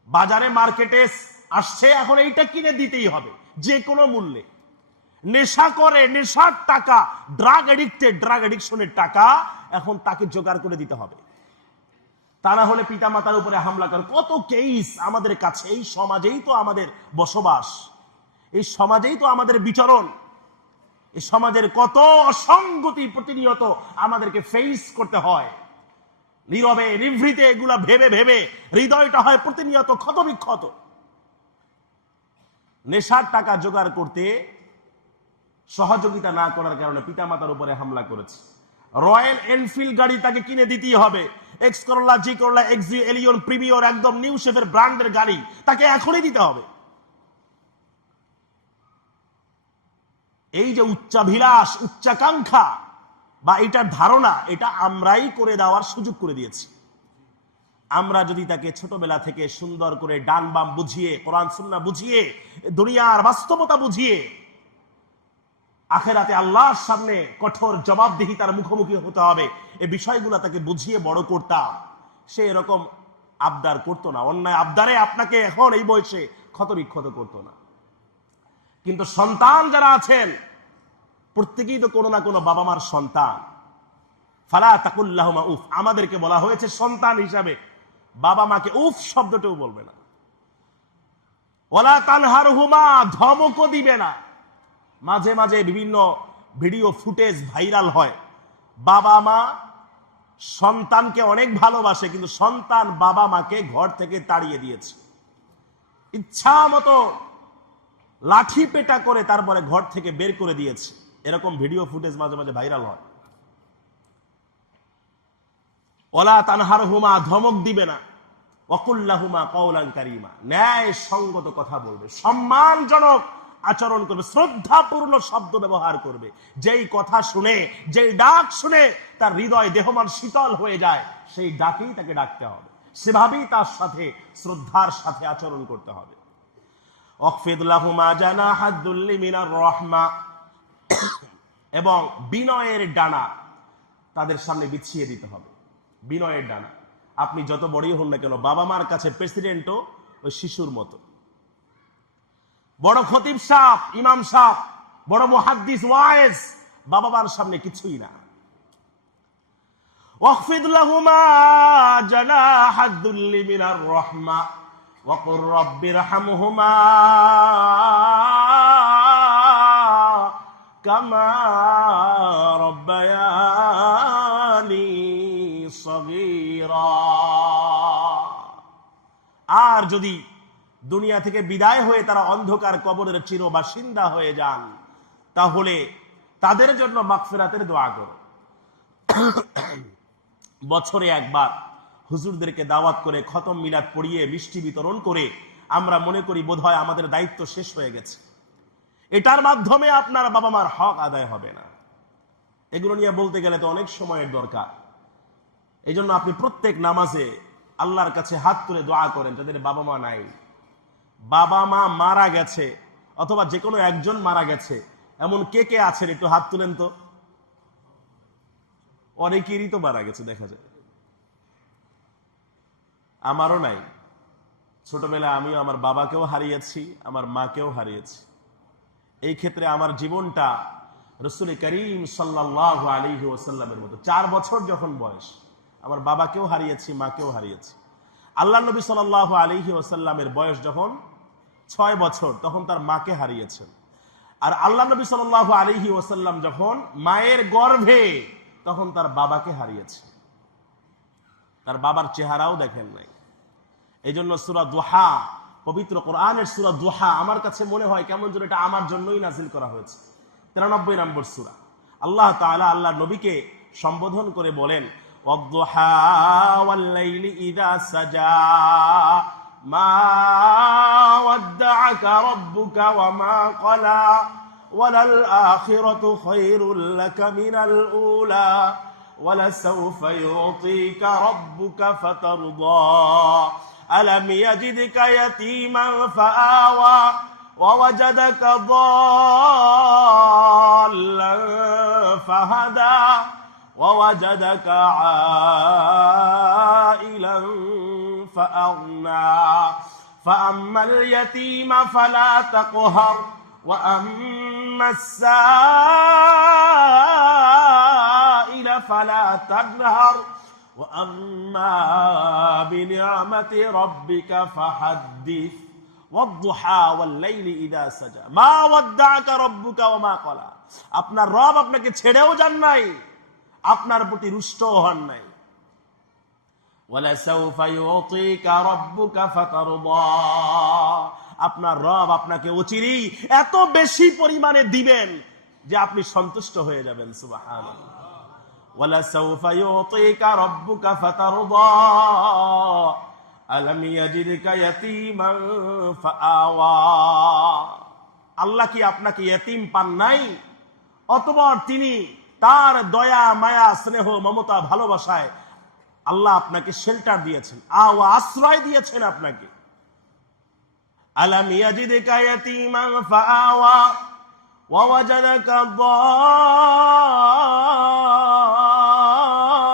বাজারে মার্কেটে আসছে, এখন এইটা কিনে দিতেই হবে যে কোনো মূল্যে। নেশা করে, নেশার টাকা, ড্রাগ এডিকশনের টাকা এখন তাকে জোগাড় করে দিতে হবে, তা না হলে পিতা মাতার উপরে হামলা করে। কত কেস আমাদের কাছে। এই সমাজেই তো আমাদের বসবাস, এই সমাজেই তো আমাদের বিচরণ, এই সমাজের কত অসঙ্গতি প্রতিনিয়ত আমাদেরকে ফেস করতে হয়। নীরবে নিভৃতে এগুলা ভেবে ভেবে হৃদয়টা হয় প্রতিনিয়ত ক্ষতবিক্ষত। নেশার টাকা জোগাড় করতে সহযোগিতা না করার কারণে পিতা মাতার উপরে হামলা করেছে। রয়্যাল এনফিল্ড গাড়ি তাকে কিনে দিতেই হবে। এক্স করোলা, জি করোলা, এক্সি, এলিয়ন, প্রিমিয়র, একদম নিউ শেফের ব্র্যান্ডের গাড়ি তাকে এখনই দিতে হবে। এই যে উচ্চাভিলাষ, উচ্চাকাঙ্ক্ষা বা এটার ধারণা, এটা আমরাই করে দেওয়ার সুযোগ করে দিয়েছি। আমরা যদি তাকে ছোটবেলা থেকে সুন্দর করে ডান বাম বুঝিয়ে, কোরআন সুন্নাহ বুঝিয়ে, দুনিয়ার বাস্তবতা বুঝিয়ে, আখেরাতে আল্লাহর সামনে কঠোর জবাবদিহিতার মুখোমুখি হতে হবে, এই বিষয়গুলো তাকে বুঝিয়ে বড় করতাম, সে এরকম আবদার করতো না। অন্যায় আবদারে আপনাকে এখন এই বয়সে ক্ষতবিক্ষত করতো না। কিন্তু সন্তান যারা আছেন প্রত্যেকেই তো কোনো না কোনো বাবা মার সন্তান। ফালা তাকুল লাহুমা উফ, আমাদেরকে বলা হয়েছে সন্তান হিসাবে বাবা মাকে উফ শব্দটাও বলবে না। ওয়ালা তানহারহুমা, ধমকও দিবে না। মাঝে মাঝে বিভিন্ন ভিডিও ফুটেজ ভাইরাল হয়, বাবা মা সন্তানকে অনেক ভালোবাসে, কিন্তু সন্তান বাবা মাকে ঘর থেকে তাড়িয়ে দিয়েছে, ইচ্ছা মতো লাঠি পেটা করে তারপরে ঘর থেকে বের করে দিয়েছে। এরকম ভিডিও ফুটেজ মাঝে মাঝে ভাইরাল হয়। ওয়ালা তানহারহুমা, ধমক দিবে না। ওয়াকুল লাহুমা কাওলান কারীমা, ন্যায় সঙ্গত কথা বলবে, সম্মানজনক আচরণ করবে, শ্রদ্ধাপূর্ণ শব্দ ব্যবহার করবে। যেই কথা শুনে, যেই ডাক শুনে তার হৃদয় দেহমান শীতল হয়ে যায়, সেই ডাকেই তাকে ডাকতে হবে, সেভাবেই তার সাথে শ্রদ্ধার সাথে আচরণ করতে হবে। ওয়াকফিদ লাহুমা জানাহাদ দুল্লি মিনার রাহমা, এবং বিনয়ের ডানা তাদের সামনে বিছিয়ে দিতে হবে। বিনয়ের ডানা, আপনি যত বড়ই হন না কেন, বাবা মার কাছে প্রেসিডেন্টও ওই শিশুর মতো। বড় খতিব সাহেব, ইমাম সাহেব, বড় মুহাদ্দিস, ওয়াইজ, বাবা মার সামনে কিছুই না। ওয়াকফিদ লাহুমা জানাহাদ দুল্লি মিনার রাহমা ওয়াকুর রাব্বিরহামহুমা কামা রাব্বায়ানি সগীরা। আর যদি দুনিয়া থেকে বিদায় হয়ে তারা অন্ধকার কবরের চির বাসিন্দা হয়ে যান, তাহলে তাদের জন্য মাগফিরাতের দোয়া করো। বছরে একবার হুজুরদেরকে দাওয়াত করে খতম মিলাদ পড়িয়ে মিষ্টি বিতরণ করে আমরা মনে করি বোধহয় আমাদের দায়িত্ব শেষ হয়ে গেছে, এটার মাধ্যমে আপনার বাবা মার হক আদায় হবে না। এগুলো নিয়ে বলতে গেলে তো অনেক সময়ের দরকার। এই জন্য আপনি প্রত্যেক নামাজে আল্লাহর কাছে হাত তুলে দোয়া করেন যাদের বাবা মা নাই, বাবা মা মারা গেছে অথবা যে কোনো একজন মারা গেছে, এমন কে কে আছেন একটু হাত তুলেন তো। অনেকেরই তো মারা গেছে দেখা যায়, আমারও নাই। ছোটবেলায় আমিও আমার বাবাকেও হারিয়েছি, আমার মাকেও হারিয়েছি। এই ক্ষেত্রে আমার জীবনটা রাসূল করিম সাল্লাল্লাহু আলাইহি ওয়াসাল্লামের মতো। 4 বছর যখন বয়স, আমার বাবাকেও হারিয়েছি, মাকেও হারিয়েছি। আল্লাহর নবী সাল্লাল্লাহু আলাইহি ওয়াসাল্লামের বয়স যখন 6 বছর, তখন তার মাকে হারিয়েছেন। আর আল্লাহ নবী সাল্লাল্লাহু আলাইহি ওয়াসাল্লাম যখন মায়ের গর্ভে, তখন তার বাবাকে হারিয়েছে। তার বাবার চেহারাও দেখেন নাই। এই জন্য সূরা দুহা, পবিত্র কোরআনের সূরা দুহা আমার কাছে মনে হয় কেমন যেন এটা আমার জন্যই নাজিল করা হয়েছে। 93 নম্বর সূরা। আল্লাহ তাআলা আল্লাহর নবীকে সম্বোধন করে বলেন, ওয়াদ-দুহা ওয়াল-লাইলি ইযা সাজা মা ওয়াদ্দাআকা রাব্বুকা ওয়া মা ক্বালা ওয়ালাল আখিরাতু খায়রুল লাকা মিনাল উলা ওয়ালাসাউফা ইউতিকা রাব্বুকা ফাতারদা আলাম ইয়াজিদকা ইয়াতীমান ফাআওয়া ووجدك ضالا فهدى ووجدك عائلا فأغنى فأما اليتيم فلا تقهر وأما السائل فلا تنهر وأما بنعمة ربك فحدث والضحى والليل إذا سجى ما ودعك ربك وما قلى। আপনার রব আপনাকে ছেড়েও যান নাই, আপনার প্রতি রুষ্টও হন নাই। وَلَسَوْفَ يُعْطِيكَ رَبُّكَ فَتَرْضَى, আপনার রব আপনাকে অচিরেই এত বেশি পরিমাণে দিবেন যে আপনি সন্তুষ্ট হয়ে যাবেন। সুবহানাল্লাহ। وَلَسَوْفَ يُعْطِيكَ رَبُّكَ فَتَرْضَى আলাম ইয়াজিদকা ইয়াতীমান ফাআওয়া, আল্লাহ কি আপনাকে ইয়তীম পান নাই? অতঃপর তিনি তার দয়া মায়া স্নেহ মমতা ভালোবাসায় আল্লাহ আপনাকে শেল্টার দিয়েছেন, আওয়া আশ্রয় দিয়েছেন আপনাকে। আলাম ইয়াজিদকা ইয়াতীমান ফাআওয়া ওয়া ওয়াজাদাকা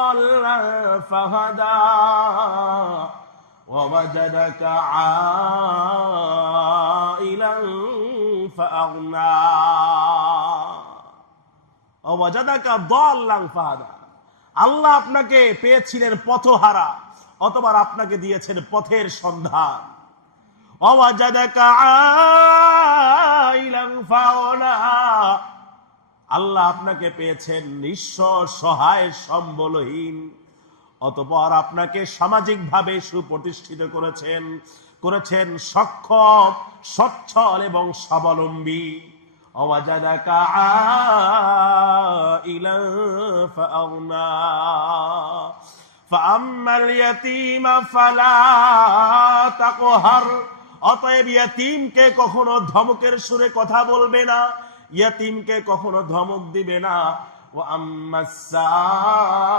দাল্লান ফাহাদা ووجدك عائلا فأغنى ووجدك ضالا فهدى, আল্লাহ আপনাকে পেয়েছিলেন পথহারা, অতঃপর আপনাকে দিয়েছেন পথের সন্ধান। ووجدك عائلا فأغنى, আল্লাহ আপনাকে পেয়েছেন নিঃস্ব সহায় সম্বলহীন, অতঃপর আপনাকে সামাজিকভাবে সুপ্রতিষ্ঠিত করেছেন সক্ষম, সচ্ছল এবং স্বাবলম্বী। ওয়াজাদাকা আইলান ফাআগনা ফাআম্মাল ইয়াতীমা ফালা তাকহার, অতএব ইয়াতীমকে কখনো ধমকের সুরে কথা বলবে না, ইয়াতীমকে কখনো ধমক দিবে না। وَأَمَّا السَّائِلَ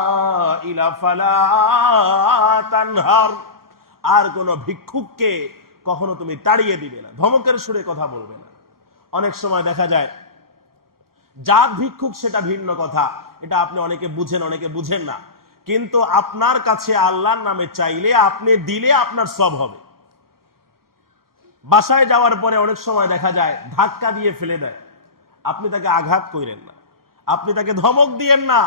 فَلَا تَنْهَرْ, আর কোন ভিক্ষুককে কখনো তুমি তাড়িয়ে দিবে না, ধমকের সুরে কথা বলবে না। অনেক সময় দেখা যায় জাত ভিক্ষুক সেটা ভিন্ন কথা, এটা আপনি অনেকে বুঝেন অনেকে বুঝেন না, কিন্তু আপনার কাছে আল্লাহর নামে চাইলে আপনি দিলে আপনার সব হবে। বাসায় যাওয়ার পরে অনেক সময় দেখা যায় ধাক্কা দিয়ে ফেলে দেয়, আপনি তাকে আঘাত করেন না, আপনি তাকে ধমক দিয়েন না,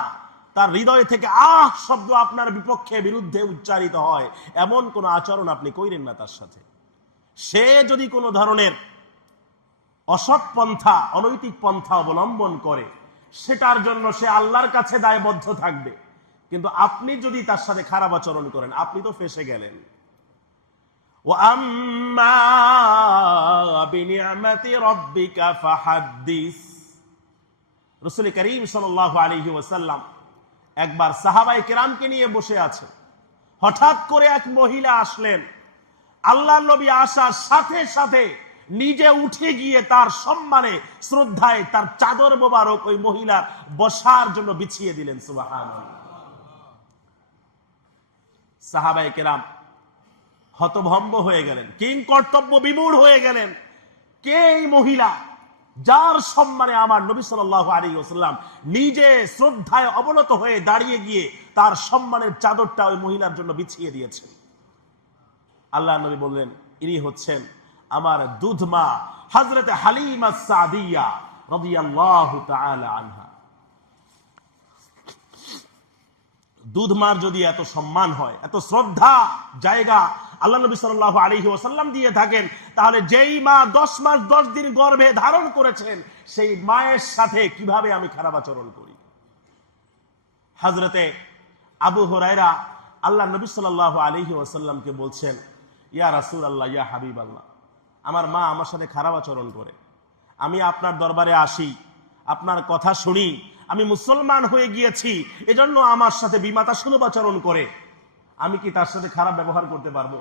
তার হৃদয় থেকে আহ শব্দ আপনার বিপক্ষে বিরুদ্ধে উচ্চারিত হয় এমন কোন আচরণ আপনি কইরেন না তার সাথে। সে যদি কোনো ধরনের অসৎ পন্থা অনৈতিক পন্থা অবলম্বন করে সেটার জন্য সে আল্লাহর কাছে দায়বদ্ধ থাকবে, কিন্তু আপনি যদি তার সাথে খারাপ আচরণ করেন আপনি তো ফেঁসে গেলেন। وَأَمَّا بِنِعْمَةِ رَبِّكَ فَحَدِّثْ, রাসূল করিম সাল্লাল্লাহু আলাইহি ওয়াসাল্লাম একবার সাহাবায়ে কেরামকে নিয়ে বসে আছেন, হঠাৎ করে এক মহিলা আসলেন, আল্লাহ নবী আসার সাথে সাথে নিজে উঠে গিয়ে তার সম্মানে শ্রদ্ধায় তার চাদর মোবারক ওই মহিলার বসার জন্য বিছিয়ে দিলেন। সুবহানাল্লাহ। সাহাবায়ে কেরাম হতভম্ব হয়ে গেলেন, কিং কর্তব্য বিমূঢ় হয়ে গেলেন। কে এই মহিলা যার সম্মানে আমার নবী সাল্লাল্লাহু আলাইহি ওয়াসাল্লাম নিজে শ্রদ্ধায় অবনত হয়ে দাঁড়িয়ে গিয়ে তার সম্মানের চাদরটা ওই মহিলার জন্য বিছিয়ে দিয়েছেন? আল্লাহ নবী বললেন, ইনি হচ্ছেন আমার দুধমা হযরতে হালিমা সাদিয়া রাদিয়াল্লাহু তাআলা আনহা। দুধমার যদি এত সম্মান হয়, এত শ্রদ্ধা জায়গা আল্লাহ নবী সাল্লাল্লাহু আলাইহি ওয়াসাল্লাম দিয়ে থাকেন, তাহলে যেই মা 10 মাস 10 দিন গর্ভে ধারণ করেছেন সেই মায়ের সাথে কিভাবে আমি খারাপ আচরণ করি? হযরতে আবু হুরায়রা আল্লাহ নবী সাল্লাল্লাহু আলাইহি ওয়াসাল্লামকে বলছেন, ইয়া রাসূলুল্লাহ, ইয়া হাবিবাল্লাহ, আমার মা আমার সাথে খারাপ আচরণ করে। আমি আপনার দরবারে আসি, আপনার কথা শুনি, আমি মুসলমান হয়ে গিয়েছি, এজন্য আমার সাথে বিমাতা সুলভ আচরণ করে। আমি কি তার সাথে খারাপ ব্যবহার করতে পারবো?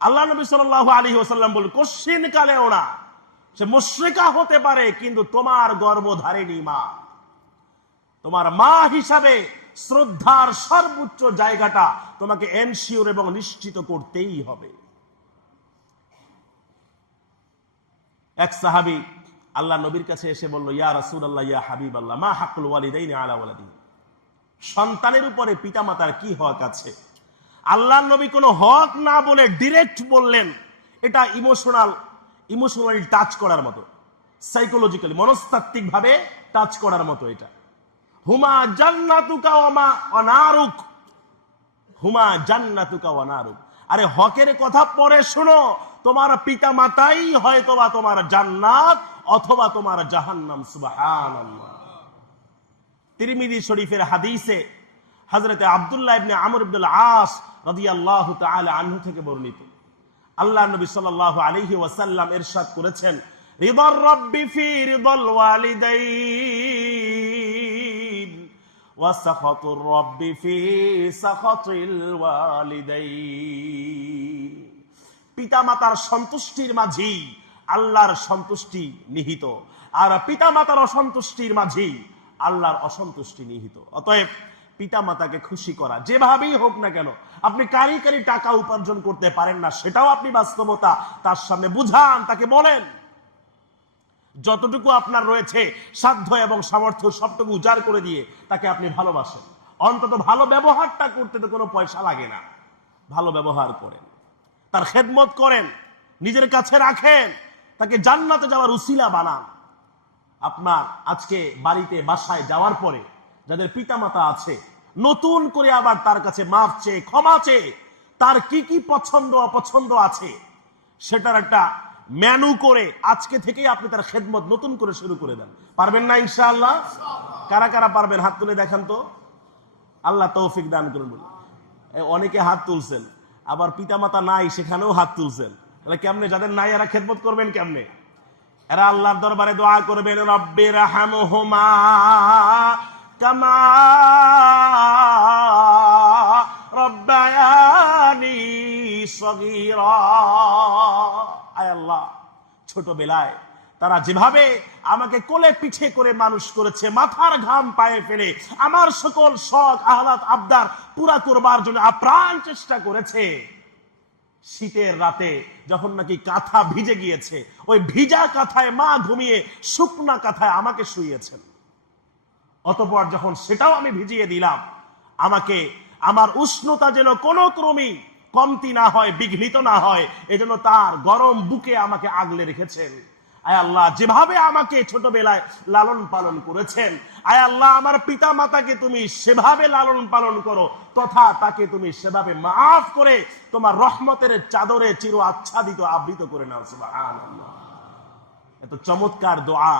আল্লাহ নবী সাল্লাল্লাহু আলাইহি ওয়াসাল্লাম বলেন, কোশ্চিন কালেও না। সে মুশরিকা হতে পারে, কিন্তু তোমার গর্ভধারিণী মা, তোমার মা হিসাবে শ্রদ্ধার সর্বোচ্চ জায়গাটা তোমাকে এনশিওর এবং নিশ্চিত করতেই হবে। এক সাহাবী আল্লাহ নবীর কাছে এসে বলল, ইয়া রাসূলুল্লাহ, ইয়া হাবিবাল্লাহ, মা হাক্কুল ওয়ালিদাইনি আলা ওয়ালাদিহি, সন্তানের উপরে পিতামাতার কি হক আছে? আল্লাহ নবী কোনো হক না বলে ডিরেক্ট বললেন। এটা ইমোশনালি টাচ করার মতো, সাইকোলজিক্যালি মনস্তাত্ত্বিক ভাবে টাচ করার মতো। এটা হুমা জান্নাতুকা ওয়া মা অনারুক, হুমা জান্নাতুকা ওয়া নারুক। আরে হকের কথা পরে শোনো, তোমার পিতা মাতাই হয়তোবা তোমার জান্নাত অথবা তোমার জাহান্নাম। সুবহানাল্লাহ। তিরমিজি শরীফের হাদিসে হযরতে আব্দুল্লাহ ইবনে আমর ইবনুল আস রাদিয়াল্লাহু তাআলা আনহু থেকে বর্ণিত, আল্লাহ নবী সাল্লাল্লাহু আলাইহি ওয়াসাল্লাম ইরশাদ করেছেন, রিদার রাব্বি ফি রিদাল ওয়ালিদাইন ওয়া সাখাতুর রাব্বি ফি সাখাতিল ওয়ালিদাইন। পিতামাতার সন্তুষ্টির মাঝে আল্লাহর সন্তুষ্টি নিহিত, আর পিতামাতার অসন্তুষ্টির মাঝে আল্লাহর অসন্তুষ্টি নিহিত। অতএব পিতামাতাকে খুশি করা যেভাবেই হোক না কেন, আপনি কারি কারি টাকা উপার্জন করতে পারেন না, সেটাও আপনি বাস্তবতা তার সামনে বুঝান, তাকে বলেন যতটুকু আপনার রয়েছে সাধ্য এবং সামর্থ্য সবটুকু উজাড় করে দিয়ে তাকে আপনি ভালোবাসেন। অন্তত ভালো ব্যবহারটা করতে তো কোনো পয়সা লাগে না, ভালো ব্যবহার করেন, তার খেদমত করেন, নিজের কাছে রাখেন, তাকে জান্নাতে যাওয়ার উসিলা বানান। আপনার আজকে বাড়িতে বাসায় যাওয়ার পরে যাদের পিতামাতা আছে, নতুন করে আবার তার কাছে মাফ চেয়ে ক্ষমা চেয়ে তার কি কি পছন্দ অপছন্দ আছে সেটার একটা মেনু করে আজকে থেকেই আপনি তার খেদমত নতুন করে শুরু করে দেন। পারবেন না ইনশাআল্লাহ? কারা কারা পারবেন হাত তুলে দেখান তো। আল্লাহ তৌফিক দান করুন। অনেকে হাত তুলছেন, আবার পিতামাতা নাই সেখানেও হাত তুলছেন। তাহলে কেমনে? যাদের নাই এরা খেদমত করবেন কেমনে? এরা আল্লাহর দরবারে দোয়া করবেন, রব্বির হামহুমা কামা রব্বায়ানি সগীরা। আয় আল্লাহ, ছোটবেলায় তারা যেভাবে আমাকে কোলে পিঠে করে মানুষ করেছে, মাথার ঘাম পায়ে ফেলে আমার সকল শখ আহলাদ আবদার পুরা করবার জন্য আপ্রাণ চেষ্টা করেছে, শীতের রাতে যখন নাকি কাঁথা ভিজে গিয়েছে, ওই ভিজা কাঁথায় মা ঘুমিয়ে শুকনা কাঁথায় আমাকে শুইয়েছেন। অতঃপর যখন সেটাও আমি ভিজিয়ে দিলাম, আমাকে আমার উষ্ণতা যেন কোনো ক্রমেই কমতি না হয়, বিঘ্নিত না হয়, এজন্য তার গরম বুকে আমাকে আগলে রেখেছেন। আয় আল্লাহ, যেভাবে আমাকে ছোটবেলায় লালন পালন করেছেন, আয় আল্লাহ আমার পিতা মাতাকে তুমি সেভাবে লালন পালন করো, তথা তাকে তুমি সেভাবে মাফ করে তোমার রহমতের চাদরে চির আচ্ছাদিত আবৃত করে নাও। সুবহানাল্লাহ। এত চমৎকার দোয়া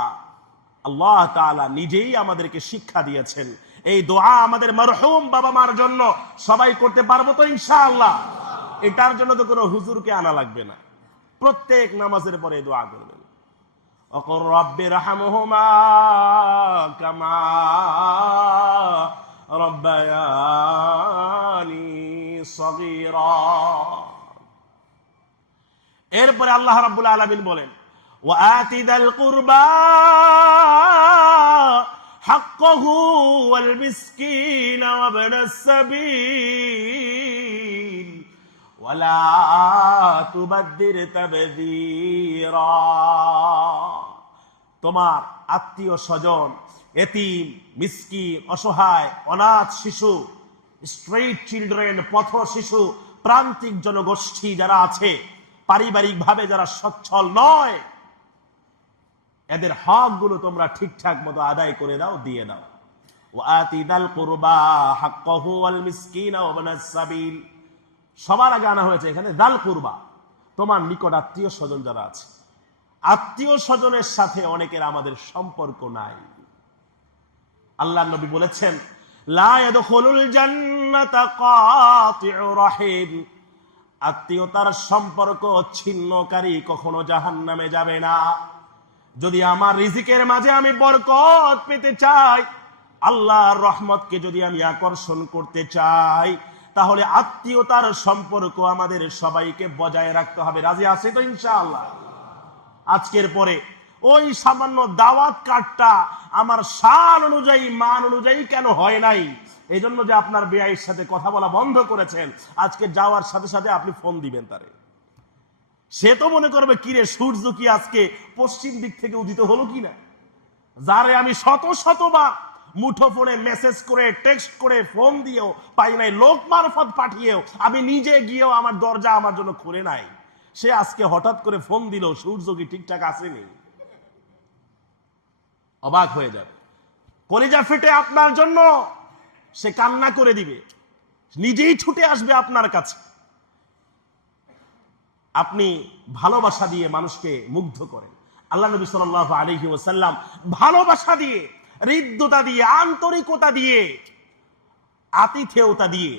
আল্লাহ তাআলা নিজেই আমাদেরকে শিক্ষা দিয়েছেন। এই দোয়া আমাদের মরহুম বাবা মার জন্য সবাই করতে পারবো তো ইনশাআল্লাহ? এটার জন্য তো কোনো হুজুরকে আনা লাগবে না, প্রত্যেক নামাজের পরে দোয়া করবেন, ওয়াকুর রাব্বি রহমহুমা কামা রব্বায়ানি সগীরা। এরপরে আল্লাহ রাব্বুল আলামিন বলেন, ওয়াআতি যাল কুরবা হাক্কাহু ওয়াল মিসকিনা ওয়া ইবনাস সাবিল ওয়ালা তুবাদদির তাবদীরা। তোমার আত্মীয় স্বজন, এতিম, মিসকিন, অসহায়, অনাথ শিশু, স্ট্রেট চিলড্রেন, পথ শিশু, প্রান্তিক জনগোষ্ঠী যারা আছে, পারিবারিক ভাবে যারা সচ্ছল নয়, এদের হক গুলো তোমরা ঠিকঠাক মতো আদায় করে দাও, দিয়ে দাও। ওয়াআতি যাল কুরবা হাক্কাহু ওয়াল মিসকিনা ওয়া ইবনাস সাবিল। সবার আগে আনা হয়েছে এখানে যাল কুরবা, তোমার নিকট আত্মীয় স্বজন যারা আছে। আত্মীয় স্বজনের সাথে অনেকের আমাদের সম্পর্ক নাই। আল্লাহর নবী বলেছেন, লা ইয়াদখুলুল জান্নাতা কাতিউ রাহিম। আত্মীয়তার সম্পর্ক ছিন্নকারী কখনো জাহান্নামে যাবে না। যদি আমার রিজিকের মাঝে আমি বরকত পেতে চাই, আল্লাহর রহমতকে যদি আমি আকর্ষণ করতে চাই, তাহলে আত্মীয়তার সম্পর্ক আমাদের সবাইকে বজায় রাখতে হবে। রাজি আছে তো ইনশাআল্লাহ? আজকের পরে ওই সামান্য দাওয়াত কার্ডটা আমার শান অনুযায়ী, মান অনুযায়ী কেন হয় নাই, এই জন্য যে আপনার বেয়াইর সাথে কথা বলা বন্ধ করেছেন, আজকে যাওয়ার সাথে সাথে আপনি ফোন দিবেন তারে। সে তো মনে করবে, কিরে সূর্য কি আজকে পশ্চিম দিক থেকে উদিত হলো কিনা। যারে আমি শত শতবার মুঠো ফোনে মেসেজ করে, টেক্সট করে, ফোন দিয়েও পাই নাই, লোক মারফত পাঠিয়েও, আমি নিজে গিয়েও আমার দরজা আমার জন্য খুলে নাই, সে আজকে হঠাৎ করে ফোন দিল, সূর্য কি ঠিকঠাক আসেনি? অবাক হয়ে যাবে, কলিজা ফেটে আপনার জন্য সে কান্না করে দিবে, নিজেই ছুটে আসবে আপনার কাছে। আপনি ভালোবাসা দিয়ে মানুষকে মুগ্ধ করেন। আল্লাহ নবী সাল্লাল্লাহু আলাইহি ওয়াসাল্লাম ভালোবাসা দিয়ে, হৃদ্যতা দিয়ে, আন্তরিকতা দিয়ে, আতিথেয়তা দিয়ে,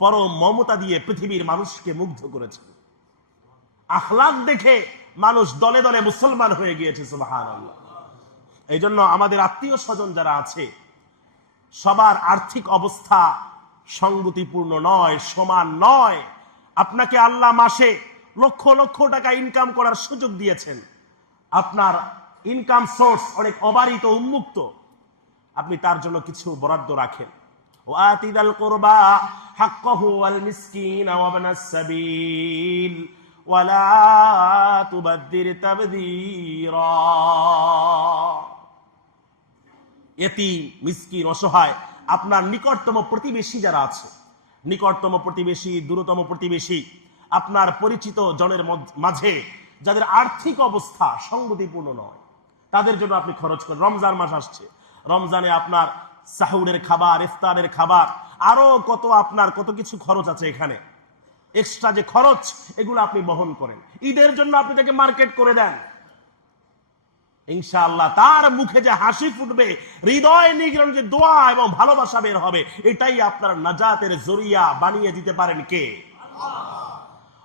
পরম মমতা দিয়ে পৃথিবীর মানুষকে মুগ্ধ করেছেন। আখলাক দেখে মানুষ দলে দলে মুসলমান হয়ে গিয়েছে, সুবহানাল্লাহ। এই জন্য আমাদের আত্মীয় স্বজন যারা আছে, সবার আর্থিক অবস্থা সঙ্গতিপূর্ণ নয়, সমান নয়। আপনাকে আল্লাহ মাসে লক্ষ লক্ষ টাকা ইনকাম করার সুযোগ দিয়েছেন, আপনার ইনকাম সোর্স অনেক অবারিত, উন্মুক্ত, আপনি তার জন্য কিছু বরাদ্দ রাখেন। ওয়াআতি যাল কুরবা হাক্কাহু ওয়াল মিসকিনা ওয়া ইবনাস সাবিল ওয়ালা তুবাদদির তাবদীরা। এতিম, মিসকিন, অসহায়, আপনার নিকটতম প্রতিবেশী যারা আছে, নিকটতম প্রতিবেশী, দূরতম প্রতিবেশী, আপনার পরিচিত জনের মাঝে যাদের আর্থিক অবস্থা সঙ্গতিপূর্ণ নয়, তাদের জন্য আপনি খরচ করেন। রমজান মাস আসছে, রমজানে আপনার সাহুরের খাবার, ইফতারের খাবার, আরো কত কিছু খরচ আছে এখানে, এক্সট্রা যে খরচ, এগুলো আপনি বহন করেন। ঈদের জন্য আপনি তাকে মার্কেট করে দেন, ইনশাআল্লাহ তার মুখে যে হাসি ফুটবে, হৃদয় নিগড়ন যে দোয়া এবং ভালোবাসা বের হবে, এটাই আপনার নাজাতের জরিয়া বানিয়ে দিতে পারেন কে?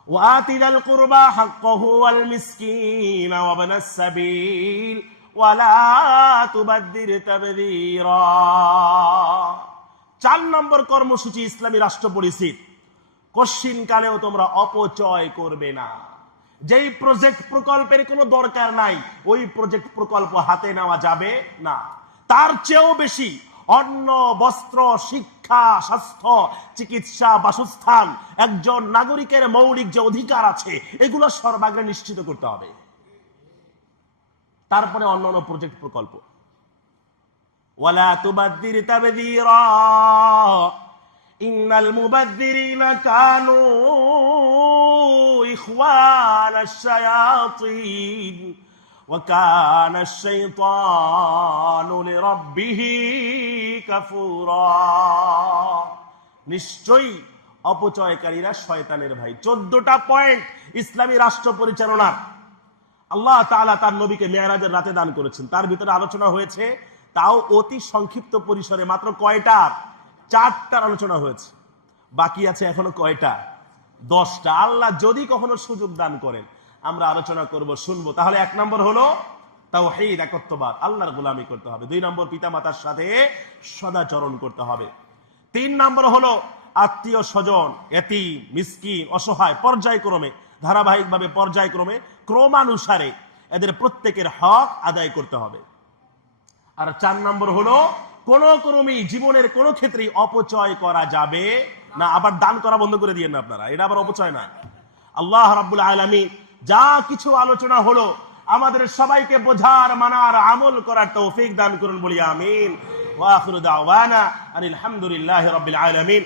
ওয়াআতি যাল কুরবা হাক্কাহু ওয়াল মিসকিনা ওয়া ইবনাস সাবিল ওয়ালা তুবাদদির তাবদীরা। 4 নম্বর কর্মসূচি ইসলামী রাষ্ট্র পরিচিত, কশিন কালেও তোমরা অপচয় করবে না। যেই প্রজেক্ট প্রকল্পের কোনো দরকার নাই, ওই প্রজেক্ট প্রকল্প হাতে নেওয়া যাবে না। তার চেয়েও বেশি অন্ন, বস্ত্র, শিক্ষা, স্বাস্থ্য, চিকিৎসা, বাসস্থান, একজন নাগরিকের মৌলিক যে অধিকার আছে, এগুলো সর্বাগ্রে নিশ্চিত করতে হবে। তারপরে অন্যান্য প্রজেক্ট প্রকল্প। ওয়ালা তুবাদদির তাবদীরা ইন্নাল মুবাদদিরিনা কানু ইখওয়ানাশ শায়াতিন ওয়া কানাশ শাইতানু লিরাব্বিহি কাফুরা। নিশ্চয়ই অপচয়কারীরা শয়তানের ভাই। 14টা পয়েন্ট ইসলামী রাষ্ট্র পরিচালনার আল্লাহ তাআলা তার নবীকে মেরাজের রাতে দান করেছেন। তার ভিতরে আলোচনা হয়েছে, তাও অতি সংক্ষিপ্ত পরিসরে, মাত্র কয়টা? 4টার আলোচনা হয়েছে, বাকি আছে এখনো কয়টা? 10টা। আল্লাহ যদি কখনো সুযোগ দান করেন আমরা আলোচনা করব, শুনবো। তাহলে 1 নম্বর হলো তাওহীদ, একত্ববাদ, আল্লাহর গোলামি করতে হবে। 2 নম্বর পিতামাতার সাথে সদাচরণ করতে হবে। 3 নম্বর হলো আত্মীয় স্বজন, এতিম, মিসকিন, অসহায় পর্যায়ক্রমে ধারাবাহিকভাবে পর্যায়ক্রমে ক্রমানুসারে এদের প্রত্যেকের হক আদায় করতে হবে। আর 4 নম্বর হলো কোন ক্রমেই জীবনের কোন ক্ষেত্রেই অপচয় করা যাবে না। আবার দান করা বন্ধ করে দিয়েন না আপনারা, এটা আবার অপচয় না। আল্লাহ রাব্বুল আলামিন যা কিছু আলোচনা হলো আমাদের সবাইকে বোঝার, মানার, আমল করার তৌফিক দান করুন বলি আমিন। ওয়া আখিরু দাওয়ানা আনিল হামদুলিল্লাহি রাব্বিল আলামিন।